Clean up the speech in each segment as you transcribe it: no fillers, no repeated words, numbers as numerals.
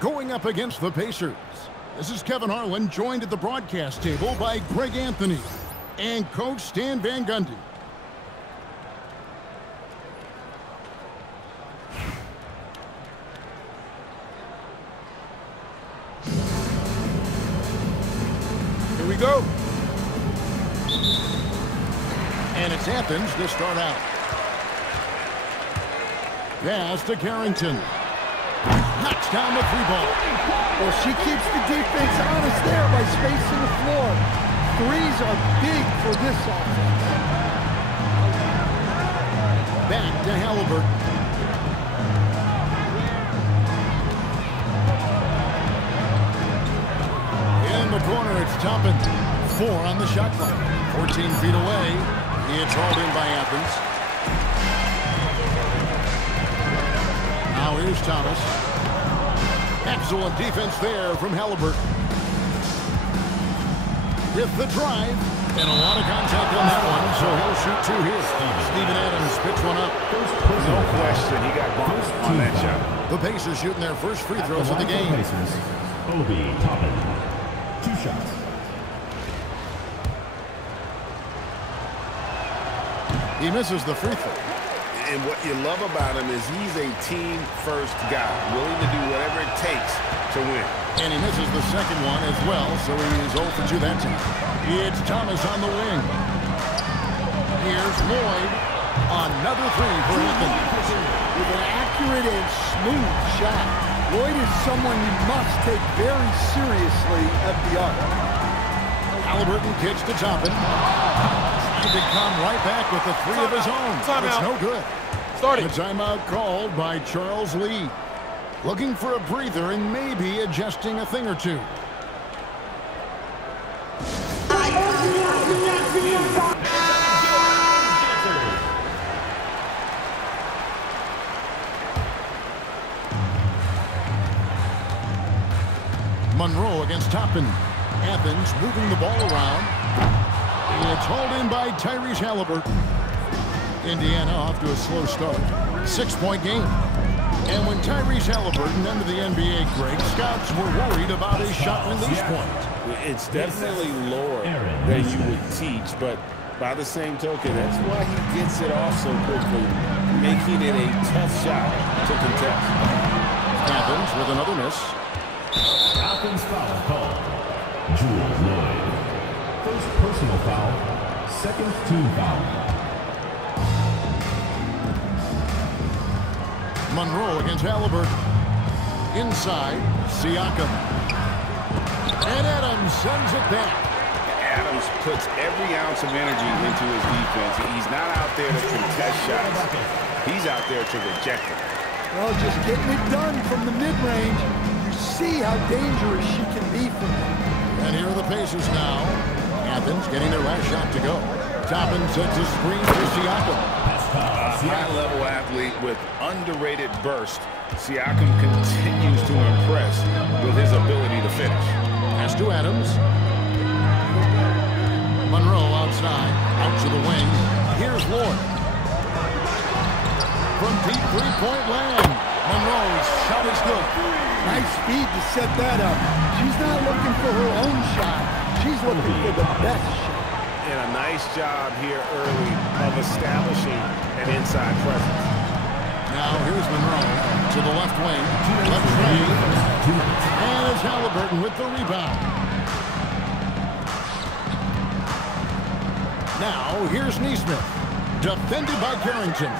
going up against the Pacers. This is Kevin Harlan, joined at the broadcast table by Greg Anthony and Coach Stan Van Gundy. Here we go. And it's Athens to start out. Pass to Carrington. Knocks down the three ball. Well, she keeps the defense honest there by spacing the floor. Threes are big for this offense. Back to Halliburton. In the corner, it's Toppin. 4 on the shot clock. 14 feet away. It's hauled in by Athens. Now here's Thomas. Excellent defense there from Halliburton. With the drive. And a lot of contact on that one, so he'll shoot 2 here. Steven Adams picks one up. No question, he got bumped on that shot. The Pacers shooting their first free throws of the game. Obi Toppin. 2 shots. He misses the free throw. And what you love about him is he's a team-first guy, willing to do whatever it takes to win. And he misses the second one as well, so he is 0 for 2 that time. It's Thomas on the wing. Here's Lloyd. Another 3 for Anthony. With an accurate and smooth shot. Lloyd is someone you must take very seriously at the arc. Halliburton kicks to Toppin. Trying to come right back with the 3 of his own. It's no good. Starting. A timeout called by Charles Lee. Looking for a breather and maybe adjusting a thing or two. Monroe against Toppin. Athens moving the ball around. It's hauled in by Tyrese Halliburton. Indiana off to a slow start. 6-point game. And when Tyrese Halliburton entered the NBA, Greg, scouts were worried about his shot release point. It's definitely lower than you would teach, but by the same token, that's why he gets it off so quickly, making it a tough shot to contest. Athens with another miss. Athens foul called. Jewel Lloyd. First personal foul. Second team foul. Monroe against Halliburton. Inside, Siakam. And Adams sends it back. Adams puts every ounce of energy into his defense. He's not out there to contest shots. He's out there to reject them. Well, just getting it done from the mid-range. You see how dangerous she can be from them. And here are the Pacers now. Athens getting their last shot to go. Toppin sets a screen for Siakam. A high-level athlete with underrated burst. Siakam continues to impress with his ability to finish. Pass to Adams. Monroe outside, out to the wing. Here's Lloyd. From deep three-point land. Monroe's shot is good. Nice speed to set that up. She's not looking for her own shot. She's looking for the best shot. And a nice job here early of establishing an inside presence. Now here's Monroe to the left wing. Left wing. And it's Halliburton with the rebound. Now here's Nesmith. Defended by Carrington.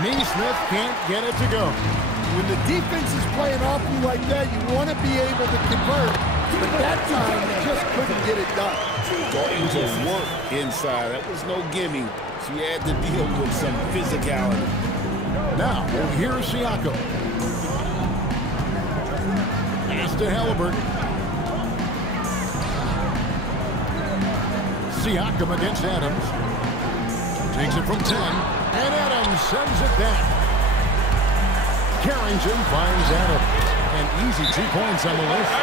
Nesmith can't get it to go. When the defense is playing off you like that, you want to be able to convert. But that time, you just couldn't get it done. Going to work inside. That was no gimme. She had to deal with some physicality. Now, here's Siakam. Pass to Halliburton. Siakam against Adams. Takes it from 10. And Adams sends it back. Carrington finds Adams. And easy 2 points on the list.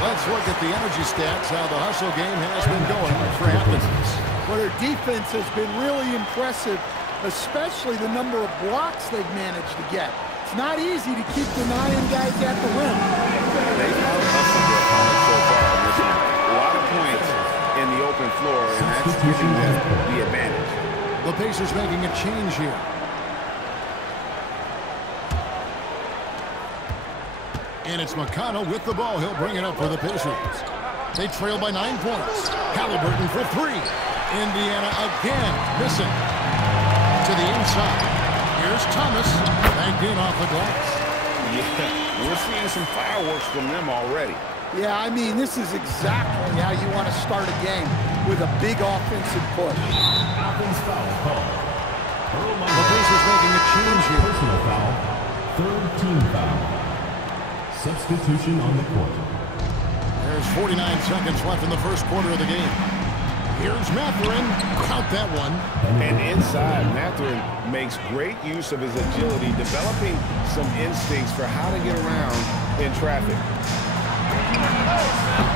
Let's look at the energy stats, how the hustle game has been going for Athens. Well, their defense has been really impressive, especially the number of blocks they've managed to get. It's not easy to keep denying guys at the rim. They've out-hustled their opponents so far in this one. A lot of points in the open floor, and that's giving them the advantage. The Pacers making a change here. And it's McConnell with the ball. He'll bring it up for the Pacers. They trail by 9 points. Halliburton for 3. Indiana again missing. To the inside. Here's Thomas. Banked in off the glass. Yeah, we're seeing some fireworks from them already. Yeah, I mean, this is exactly how you want to start a game, with a big offensive push. Offense foul call. The Pacers making a change here. Personal foul. Third team foul. Substitution on the court. There's 49 seconds left in the first quarter of the game. Here's Mathurin. Count that one. And inside, Mathurin makes great use of his agility, developing some instincts for how to get around in traffic.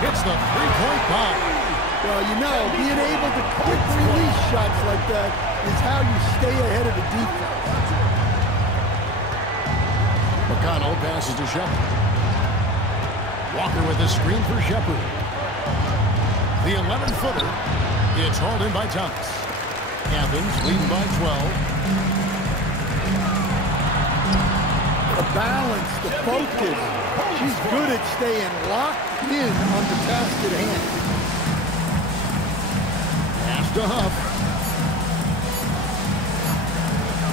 Hits the three-point bomb. Well, you know, being able to quick release shots like that is how you stay ahead of the defense. McConnell passes to Shepard. Walker with a screen for Shepard. The 11-footer. It's hauled in by Thomas. Athens leading by 12. The balance, the focus. She's good at staying locked in on the task at hand. Pass to Huff.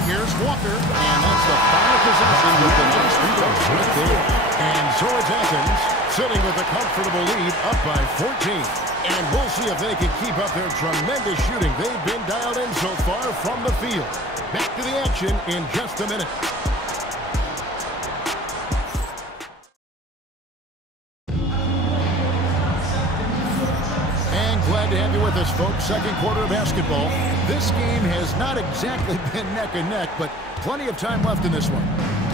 Here's Walker, and that's the final possession with the nice rebound right there. And so it's Athens sitting with a comfortable lead up by 14. And we'll see if they can keep up their tremendous shooting. They've been dialed in so far from the field. Back to the action in just a minute. And glad to have you with us, folks. Second quarter of basketball. This game has not exactly been neck and neck, but plenty of time left in this one.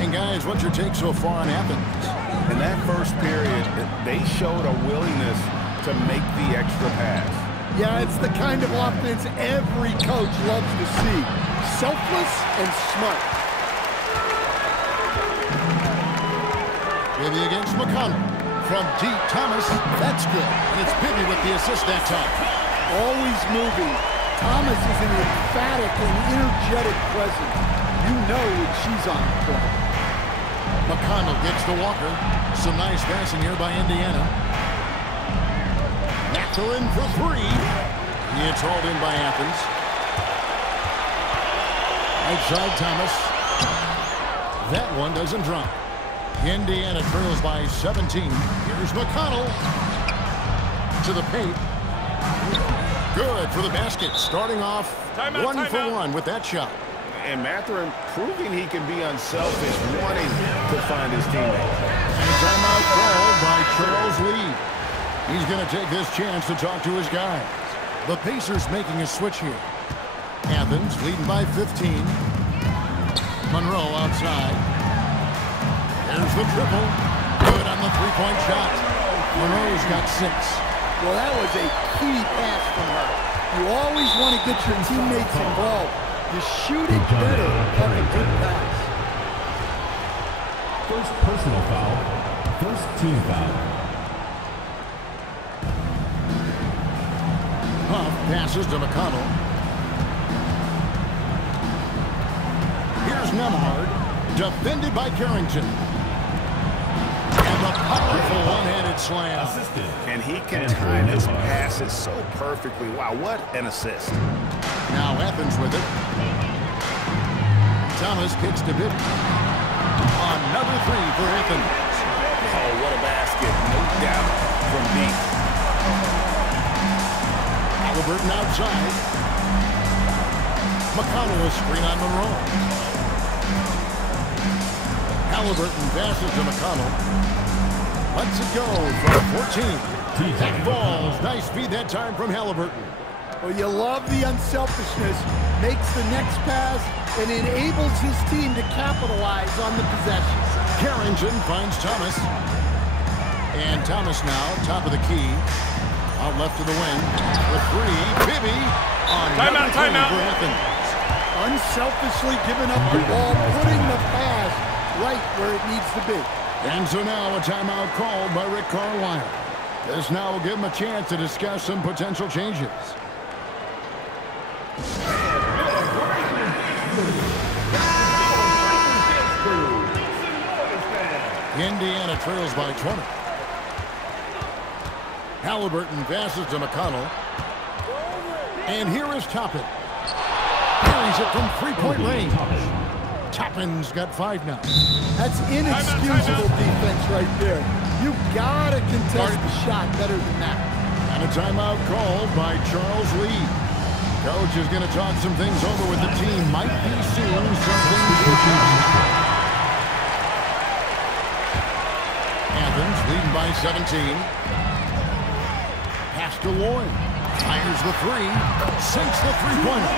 And guys, what's your take so far on Athens? In that first period, they showed a willingness to make the extra pass. Yeah, it's the kind of offense every coach loves to see. Selfless and smart. Bibby against McConnell. From deep, Thomas. That's good. And it's Bibby with the assist that time. Always moving. Thomas is an emphatic and energetic presence. You know when she's on the court. McConnell gets to Walker. Some nice passing here by Indiana. Mathurin for 3. It's hauled in by Athens. Outside Thomas. That one doesn't drop. Indiana trails by 17. Here's McConnell. To the paint. Good for the basket. Starting off 1 for 1 with that shot. And Mathurin proving he can be unselfish, wanting to find his teammates. And timeout called by Charles Lee. He's going to take this chance to talk to his guys. The Pacers making a switch here. Athens leading by 15. Monroe outside. There's the triple. Good on the three-point shot. Monroe's got 6. Well, that was a key pass from her. You always want to get your teammates involved. You shoot it better on a good pass. First personal foul. First team foul. Huff passes to McConnell. Here's Nembhard, defended by Carrington. And a powerful one-handed slam. Assisted. And he can time his passes so perfectly. Wow, what an assist. Now Athens with it. Thomas kicks to Bibby. Another 3 for Athens. Oh, what a basket. No doubt from deep. Halliburton outside. McConnell will screen on Monroe. Halliburton passes to McConnell. Lets it go from 14. That falls. Nice feed that time from Halliburton. Well, you love the unselfishness. Makes the next pass and enables his team to capitalize on the possession. Carrington finds Thomas. And Thomas now, top of the key. Out left to the wing. The 3. Bibby. Another Timeout. for Athens. Unselfishly giving up the ball, putting the pass right where it needs to be. And so now a timeout called by Rick Carlisle. This now will give him a chance to discuss some potential changes. Indiana trails by 20. Halliburton passes to McConnell. And here is Toppin. Carries it from three-point range. Toppin's got 5 now. That's inexcusable defense right there. You gotta contest the shot better than that. And a timeout called by Charles Lee. Coach is going to talk some things over with the team. Might be seeing something different. Athens leading by 17. Pass to Lloyd. Fires the 3. Sinks the three-pointer.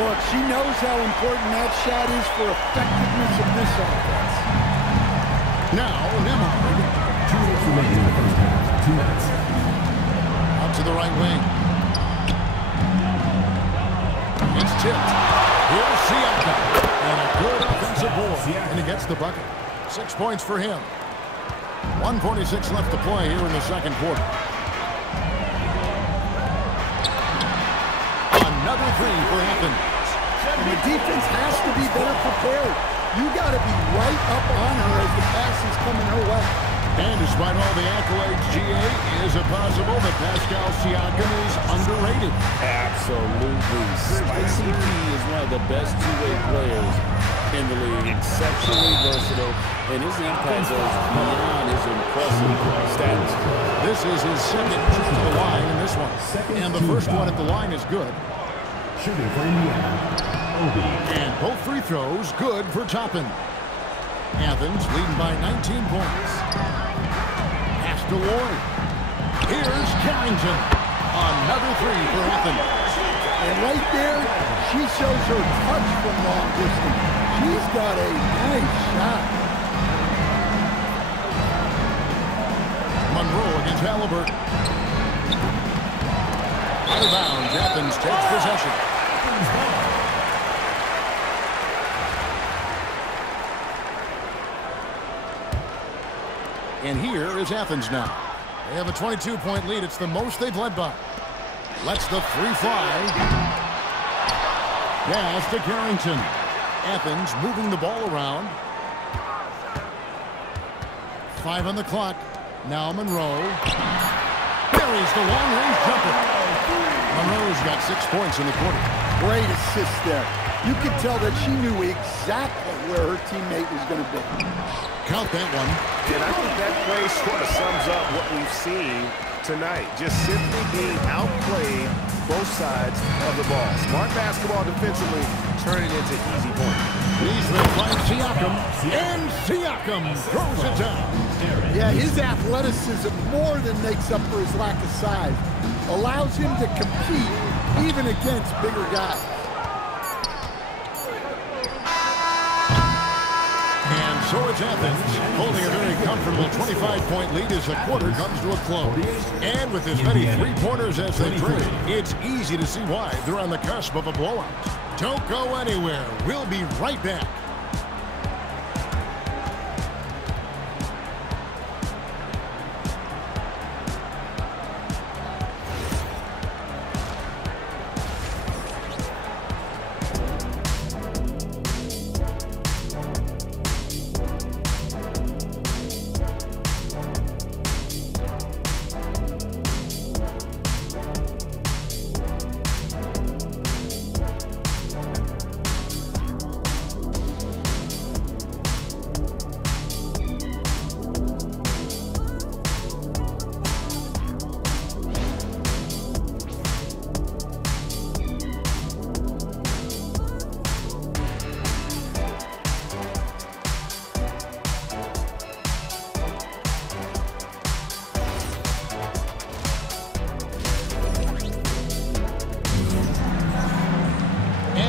Look, she knows how important that shot is for effectiveness of this offense. Now, Nembhard. 2 minutes remaining in the first half. 2 minutes. Out to the right wing. It's tipped. Here's Siakam. And a good offensive board. And he gets the bucket. 6 points for him. 1:46 left to play here in the second quarter. Another 3 for Athens. And the defense has to be better prepared. You got to be right up on her as the pass is coming her way. And despite all the accolades, GA, is it possible that Pascal Siakam is underrated? Absolutely. Spicy P is one of the best two-way players in the league. Exceptionally versatile, and his impact goes beyond his impressive stats. This is his second trip to the line in this one. And the first one at the line is good. Shooting for Indiana, Obi. And both free throws good for Toppin. Athens leading by 19 points. Pass to Lloyd. Here's Carrington. Another 3 for Athens. And right there, she shows her touch from long distance. She's got a nice shot. Monroe against Halliburton. Out of bounds, Athens takes possession. And here is Athens now. They have a 22-point lead. It's the most they've led by. Lets the 3 fly. Pass to Carrington. Athens moving the ball around. 5 on the clock. Now Monroe. Buries the long-range jumper. Monroe's got 6 points in the quarter. Great assist there. You could tell that she knew exactly where her teammate was going to be. Count that one. And I think that play sort of sums up what we've seen tonight. Just simply being outplayed both sides of the ball. Smart basketball defensively, turning into easy points. Wiesman finds Siakam, and Siakam throws it down. Yeah, his athleticism more than makes up for his lack of size. Allows him to compete even against bigger guys. And so it's Athens holding a very comfortable 25-point lead as the quarter comes to a close. And with as many three-pointers as they trade, it's easy to see why they're on the cusp of a blowout. Don't go anywhere. We'll be right back.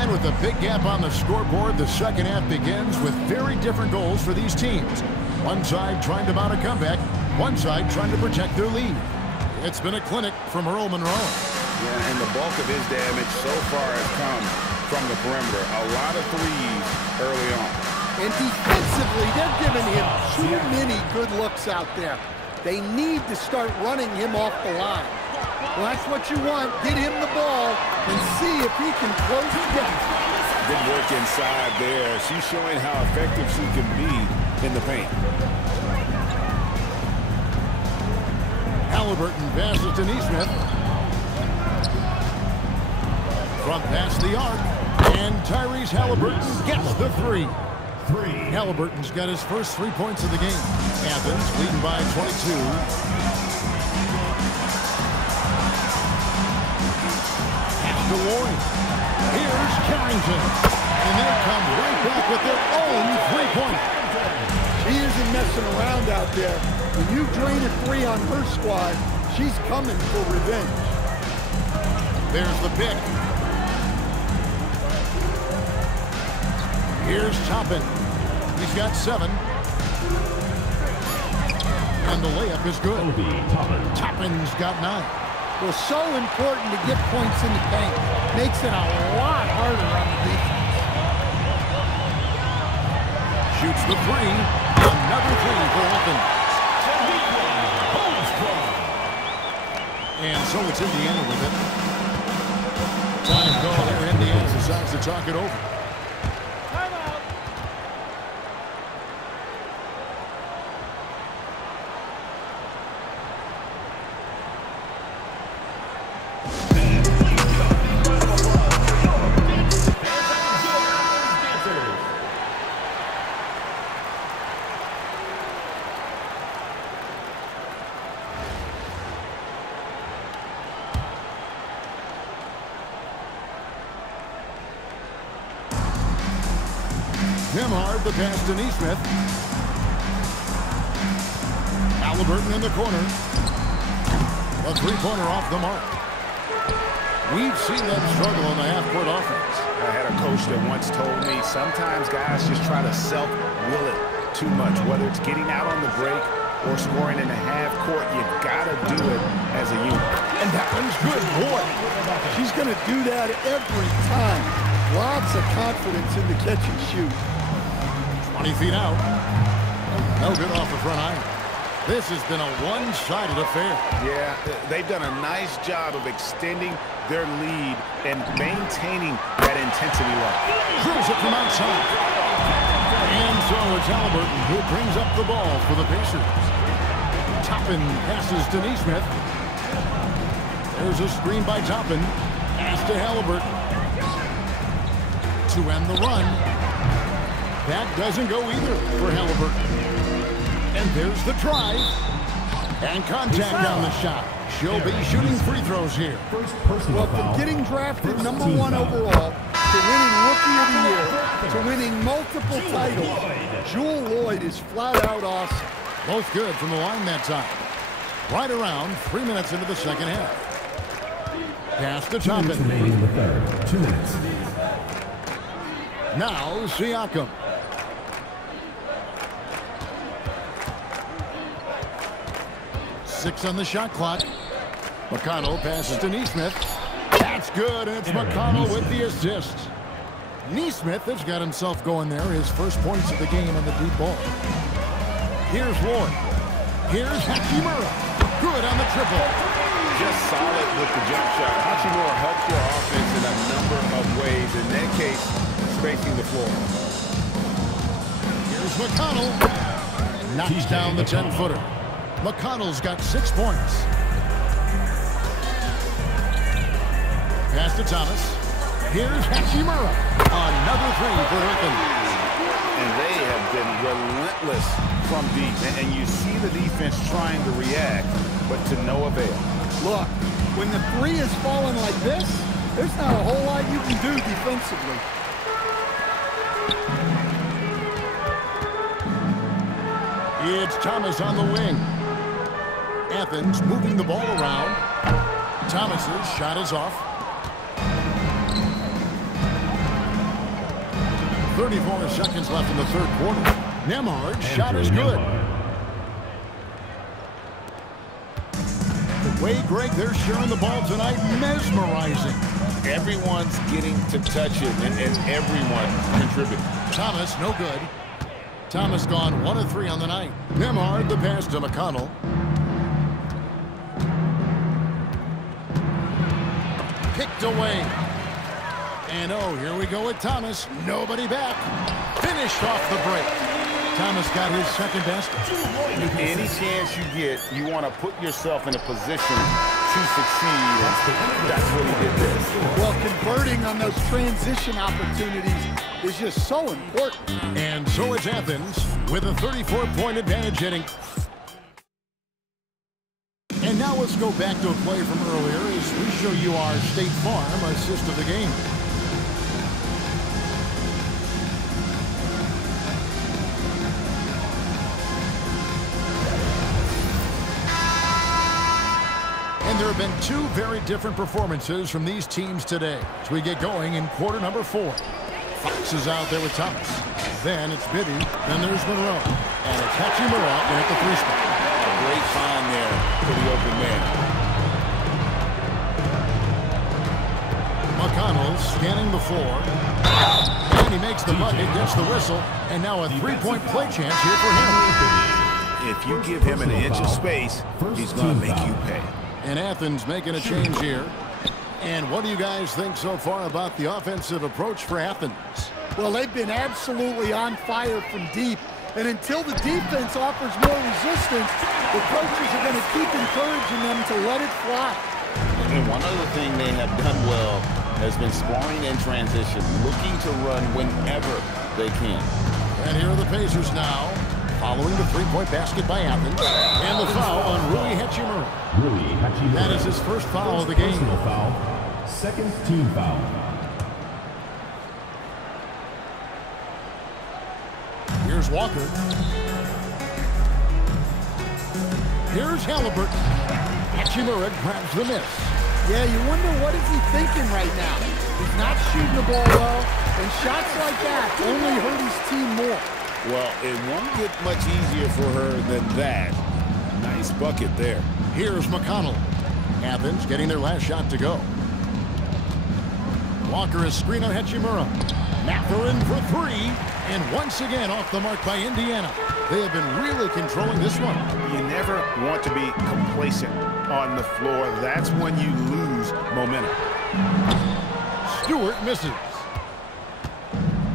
With a big gap on the scoreboard, the second half begins with very different goals for these teams. One side trying to mount a comeback, one side trying to protect their lead. It's been a clinic from Earl Monroe. Yeah, and the bulk of his damage so far has come from the perimeter. A lot of threes early on. And defensively, they're giving him too many good looks out there. They need to start running him off the line. Well, that's what you want. Get him the ball and see if he can close the gap. Good work inside there. She's showing how effective she can be in the paint. Halliburton passes to Nesmith. Front past the arc. And Tyrese Halliburton gets the three. Halliburton's got his first 3 points of the game. Athens leading by 22. Pass to Lloyd. Here's Carrington. And they come right back with their own three-pointer. She isn't messing around out there. When you drain a three on her squad, she's coming for revenge. There's the pick. Here's Toppin. He's got 7. And the layup is good. Toppin's got 9. Well, so important to get points in the paint. Makes it a lot harder on the defense. Shoots the three. Another three for Athens. And so it's Indiana with it. Time call there. Indiana decides to talk it over. Nembhard the pass to Nesmith. Halliburton in the corner. A three-pointer off the mark. We've seen them struggle on the half-court offense. I had a coach that once told me sometimes guys just try to self-will it too much, whether it's getting out on the break or scoring in the half-court. You got to do it as a unit. And that one's good. Boy, she's going to do that every time. Lots of confidence in the catch and shoot. 20 feet out. No good off the front iron. This has been a one-sided affair. Yeah, they've done a nice job of extending their lead and maintaining that intensity level. Drills it from outside. And so it's Halliburton who brings up the ball for the Pacers. Toppin passes to Nesmith. There's a screen by Toppin. Pass to Halliburton. To end the run. That doesn't go either for Halliburton. And there's the drive. And contact on the shot. She'll be shooting free throws here. Well, from getting drafted #1 overall to winning Rookie of the Year to winning multiple titles, Jewell Loyd is flat out awesome. Both good from the line that time. Right around 3 minutes into the second half. Pass to Toppin. 2 minutes remaining in the third. 2 minutes. Now Siakam. Six on the shot clock. McConnell passes to Nesmith. That's good, and it's McConnell with the assist. Nesmith has got himself going there. His first points of the game on the deep ball. Here's Lloyd. Here's Hachimura. Good on the triple. Just solid with the jump shot. Hachimura helps your offense in a number of ways. In that case, spacing the floor. Here's McConnell. Knocks down the 10-footer. McConnell's got 6 points. Pass to Thomas. Here's Hachimura. Another three for Athens. And they have been relentless from deep. And you see the defense trying to react, but to no avail. Look, when the three is falling like this, there's not a whole lot you can do defensively. It's Thomas on the wing. Athens moving the ball around. Thomas's shot is off. 34 seconds left in the third quarter. Nembhard's shot is good. The way, Greg, they're sharing the ball tonight, mesmerizing. Everyone's getting to touch it, and everyone contributing. Thomas, no good. Thomas gone 1 of 3 on the night. Nembhard the pass to McConnell. Picked away. And oh, here we go with Thomas. Nobody back. Finished off the break. Thomas got his second best. Any chance you get, you want to put yourself in a position to succeed. That's what he did there. Well, converting on those transition opportunities is just so important. And so it's Athens with a 34-point advantage heading. And now let's go back to a play from earlier as we show you our State Farm assist of the game. And there have been 2 very different performances from these teams today as we get going in quarter number 4. Fox is out there with Thomas. Then it's Bibby. Then there's Monroe. And it's Hachimura in at the 3 spot. A great find there for the open man. McConnell scanning the floor. And he makes the bucket, gets the whistle. And now a 3-point play chance here for him. If you give him an inch of space, he's going to make you pay. And Athens making a change here. And what do you guys think so far about the offensive approach for Athens? Well, they've been absolutely on fire from deep. And until the defense offers more resistance, the coaches are going to keep encouraging them to let it fly. And one other thing they have done well has been scoring in transition, looking to run whenever they can. And here are the Pacers now, following the 3-point basket by Athens. And the foul on Rui Hachimura. That is his first foul of the game. Personal foul. Second team foul. Here's Walker. Here's Halliburton. Hachimura grabs the miss. Yeah, you wonder what is he thinking right now. He's not shooting the ball well, and shots like that only hurt his team more. Well, it won't get much easier for her than that. Nice bucket there. Here's McConnell. Athens getting their last shot to go. Walker is screen on Hachimura. Mathurin for 3. And once again off the mark by Indiana. They have been really controlling this one. You never want to be complacent on the floor. That's when you lose momentum. Stewart misses.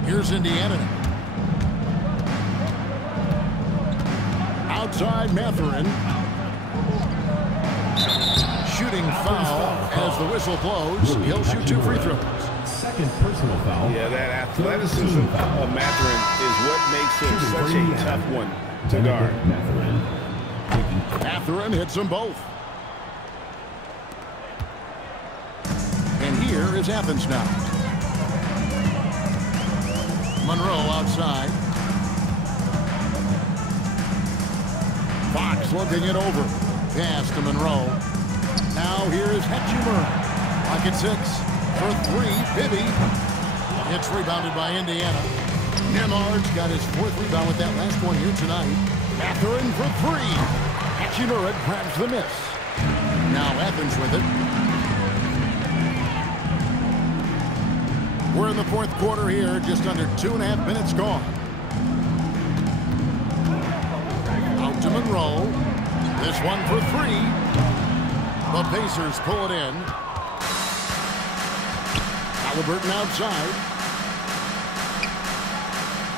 Here's Indiana now. Outside Mathurin. Shooting foul as the whistle blows. He'll shoot 2 free throws. Second personal foul. Yeah, that athleticism of Mathurin is what makes him such a tough one to guard. Mathurin hits them both. And here is Athens now. Monroe outside. Fox looking it over. Pass to Monroe. Now here is Hachimura. Pocket 6. For 3, Bibby. It's rebounded by Indiana. Nembhard's got his 4th rebound with that last one here tonight. Mathurin for 3. Hachimura grabs the miss. Now Athens with it. We're in the 4th quarter here, just under 2.5 minutes gone. Out to Monroe. This one for 3. The Pacers pull it in. Halliburton outside.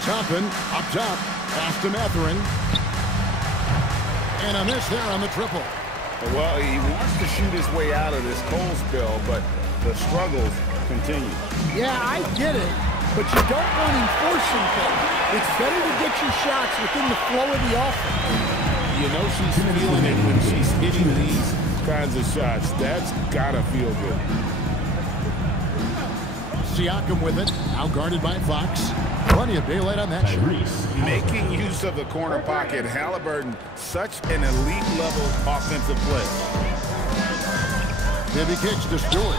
Toppin up top. Pass to Mathurin. And a miss there on the triple. Well, he wants to shoot his way out of this cold spell, but the struggles continue. Yeah, I get it, but you don't want him forcing things. It's better to get your shots within the flow of the offense. You know she's feeling it when she's hitting these kinds of shots. That's gotta feel good. Siakam with it, now guarded by Fox. Plenty of daylight on that shot. Making use of the corner pocket, Halliburton, such an elite level offensive play. Bibby kicks to Stewart.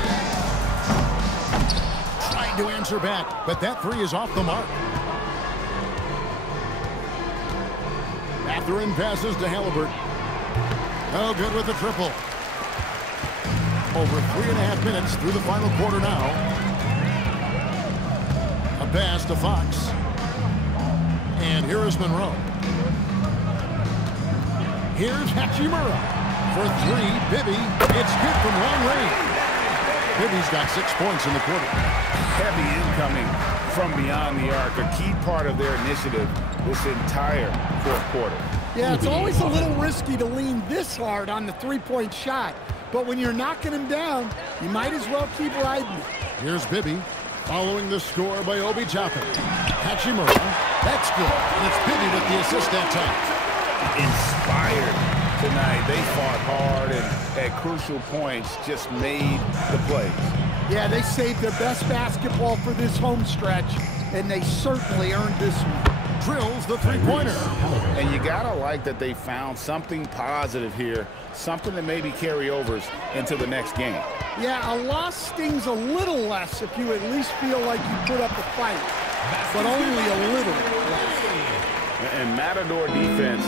Trying to answer back, but that 3 is off the mark. Mathurin passes to Halliburton. Oh, good with the triple. Over 3.5 minutes through the final quarter now. A pass to Fox. And here is Monroe. Here's Hachimura. For three, Bibby. It's good from long range. Bibby's got 6 points in the quarter. Heavy incoming from beyond the arc, a key part of their initiative this entire fourth quarter. Yeah, it's always a little risky to lean this hard on the three-point shot. But when you're knocking him down, you might as well keep riding it. Here's Bibby, following the score by Obi Toppin. Hachimura, that's good. And it's Bibby with the assist that time. Inspired tonight. They fought hard and at crucial points just made the plays. Yeah, they saved their best basketball for this home stretch, and they certainly earned this one. Drills the three-pointer. And you gotta like that they found something positive here, something that maybe carry overs into the next game. Yeah, a loss stings a little less if you at least feel like you put up a fight, but only a little less. And Matador defense,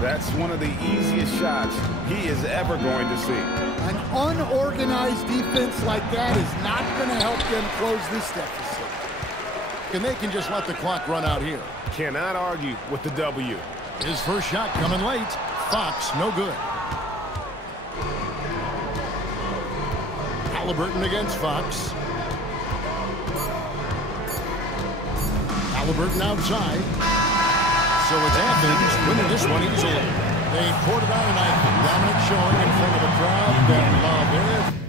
that's one of the easiest shots he is ever going to see. An unorganized defense like that is not going to help them close this deficit. And they can just let the clock run out here. Cannot argue with the W. His first shot coming late. Fox, no good. Halliburton against Fox. Halliburton outside. So it's Athens winning this one easily. They poured it on tonight. Dominant showing in front of the crowd. And